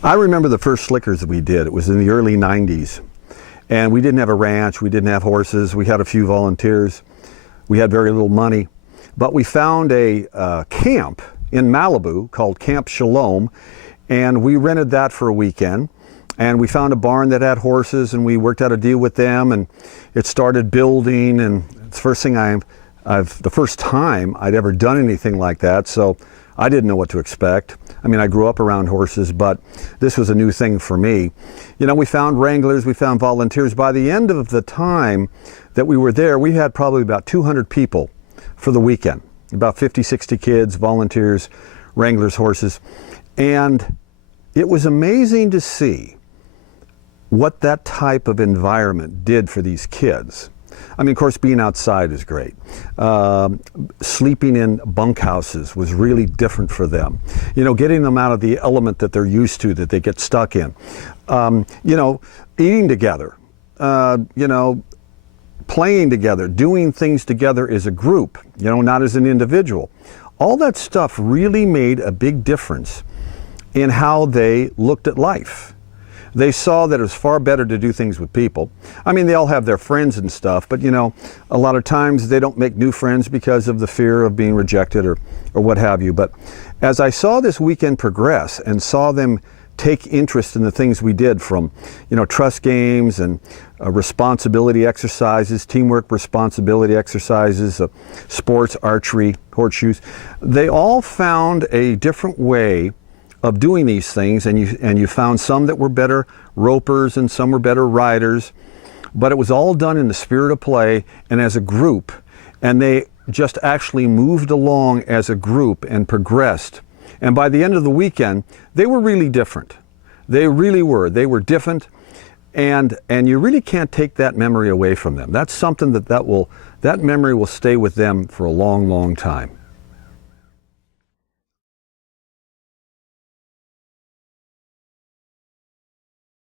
I remember the first slickers that we did. It was in the early 90s. And we didn't have a ranch, we didn't have horses, we had a few volunteers, we had very little money. But we found a camp in Malibu called Camp Shalom, and we rented that for a weekend. And we found a barn that had horses, and we worked out a deal with them, and it started building. And it's the first thing the first time I'd ever done anything like that, so I didn't know what to expect. I mean, I grew up around horses, but this was a new thing for me. You know, we found wranglers, we found volunteers. By the end of the time that we were there, we had probably about 200 people for the weekend. About 50, 60 kids, volunteers, wranglers, horses. And it was amazing to see what that type of environment did for these kids. I mean, of course, being outside is great. Sleeping in bunkhouses was really different for them. You know, getting them out of the element that they're used to, that they get stuck in. You know, eating together, you know, playing together, doing things together as a group, you know, not as an individual. All that stuff really made a big difference in how they looked at life. They saw that it was far better to do things with people. I mean, they all have their friends and stuff, but you know, a lot of times they don't make new friends because of the fear of being rejected or what have you. But as I saw this weekend progress and saw them take interest in the things we did, from, you know, trust games and responsibility exercises, teamwork responsibility exercises, sports, archery, horseshoes, they all found a different way of doing these things, and you found some that were better ropers and some were better riders, but it was all done in the spirit of play and as a group, and they just actually moved along as a group and progressed. And by the end of the weekend, they were really different. They really were. They were different, and you really can't take that memory away from them. That's something that memory will stay with them for a long, long time.